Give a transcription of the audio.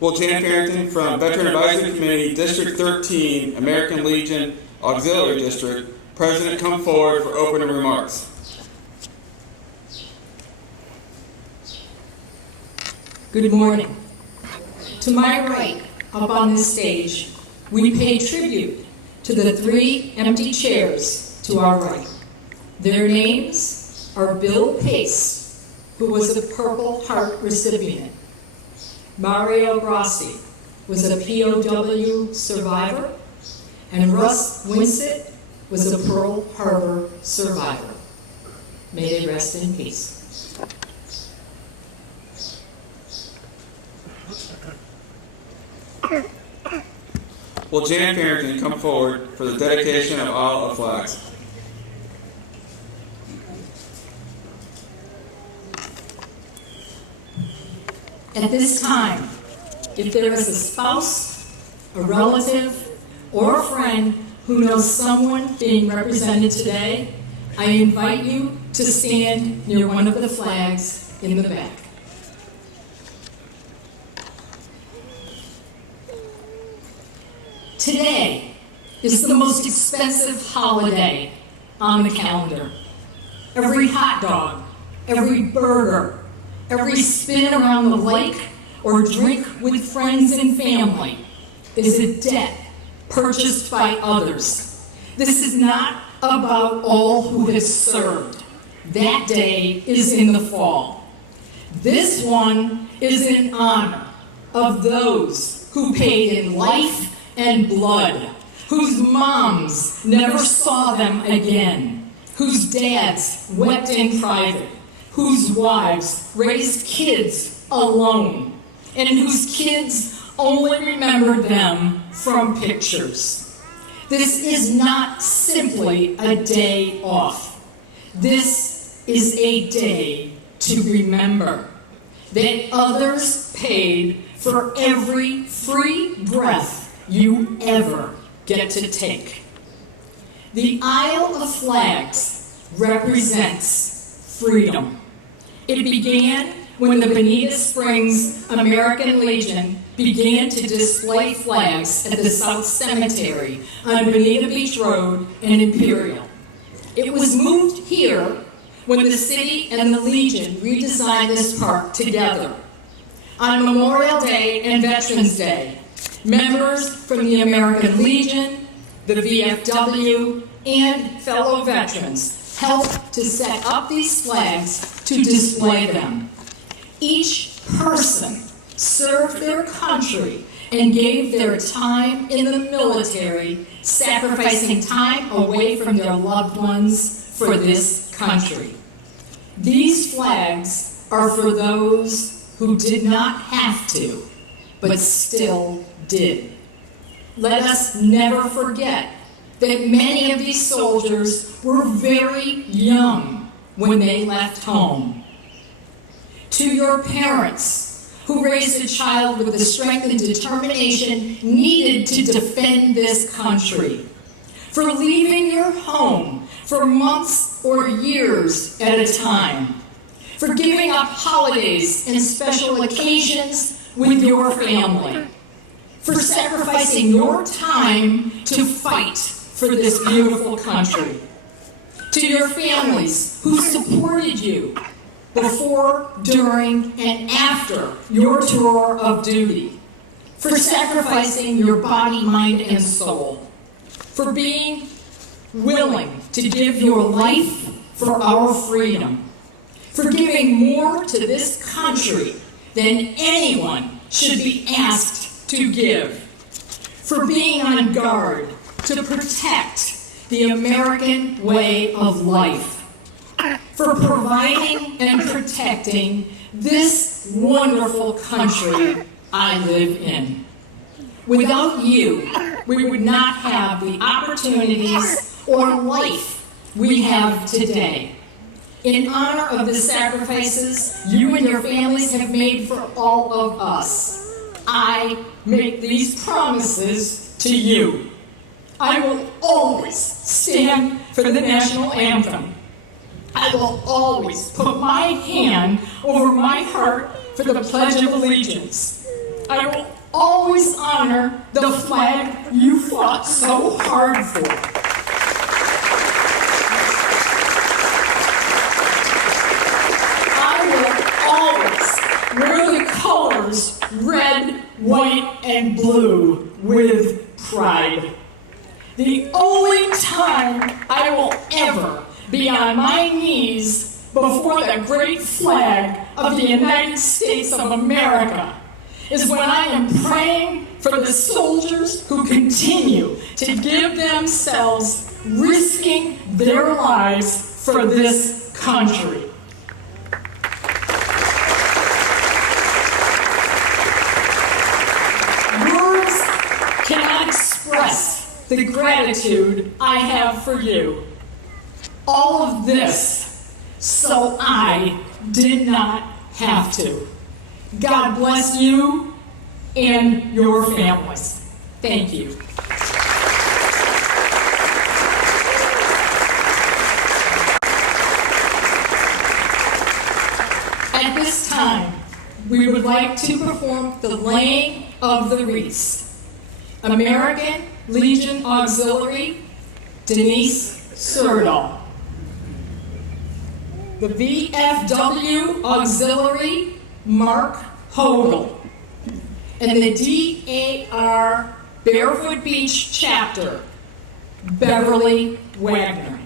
Will Jan Farrington from Veteran Advisory Committee, District 13, American Legion Auxiliary District, President, come forward for opening remarks. Good morning. To my right, up on this stage, we pay tribute to the three empty chairs to our right. Their names are Bill Pace, who was a Purple Heart recipient. Mario Grassi was a POW survivor, and Russ Winsett was a Pearl Harbor survivor. May they rest in peace. Will Jan Farrington come forward for the dedication of all of flags? At this time, if there is a spouse, a relative, or a friend who knows someone being represented today, I invite you to stand near one of the flags in the back. Today is the most expensive holiday on the calendar. Every hot dog, every burger, every spin around the lake or drink with friends and family is a debt purchased by others. This is not about all who have served. That day is in the fall. This one is in honor of those who paid in life and blood, whose moms never saw them again, whose dads wept in private, whose wives raised kids alone, and whose kids only remembered them from pictures. This is not simply a day off. This is a day to remember that others paid for every free breath you ever get to take. The Isle of Flags represents freedom. It began when the Bonita Springs American Legion began to display flags at the South Cemetery on Bonita Beach Road and Imperial. It was moved here when the city and the Legion redesigned this park together. On Memorial Day and Veterans Day, members from the American Legion, the VFW, and fellow veterans helped to set up these flags to display them. Each person served their country and gave their time in the military, sacrificing time away from their loved ones for this country. These flags are for those who did not have to, but still did. Let us never forget that many of these soldiers were very young when they left home. To your parents who raised a child with the strength and determination needed to defend this country, for leaving your home for months or years at a time, for giving up holidays and special occasions with your family, for sacrificing your time to fight for this beautiful country. To your families who supported you before, during, and after your tour of duty, for sacrificing your body, mind, and soul, for being willing to give your life for our freedom, for giving more to this country than anyone should be asked to give, for being on guard to protect the American way of life, for providing and protecting this wonderful country I live in. Without you, we would not have the opportunities or life we have today. In honor of the sacrifices you and your families have made for all of us, I make these promises to you. I will always stand for the national anthem. I will always put my hand over my heart for the Pledge of Allegiance. I will always honor the flag you fought so hard for. I will always wear the colors red, white, and blue with pride. The only time I will ever be on my knees before the great flag of the United States of America is when I am praying for the soldiers who continue to give themselves, risking their lives for this country. Words cannot express the gratitude I have for you. All of this so I did not have to. God bless you and your families. Thank you. At this time, we would like to perform the laying of the wreaths. American Legion Auxiliary, Denise Surdal. The VFW Auxiliary, Mark Hodel. And the DAR Barefoot Beach Chapter, Beverly Wagner.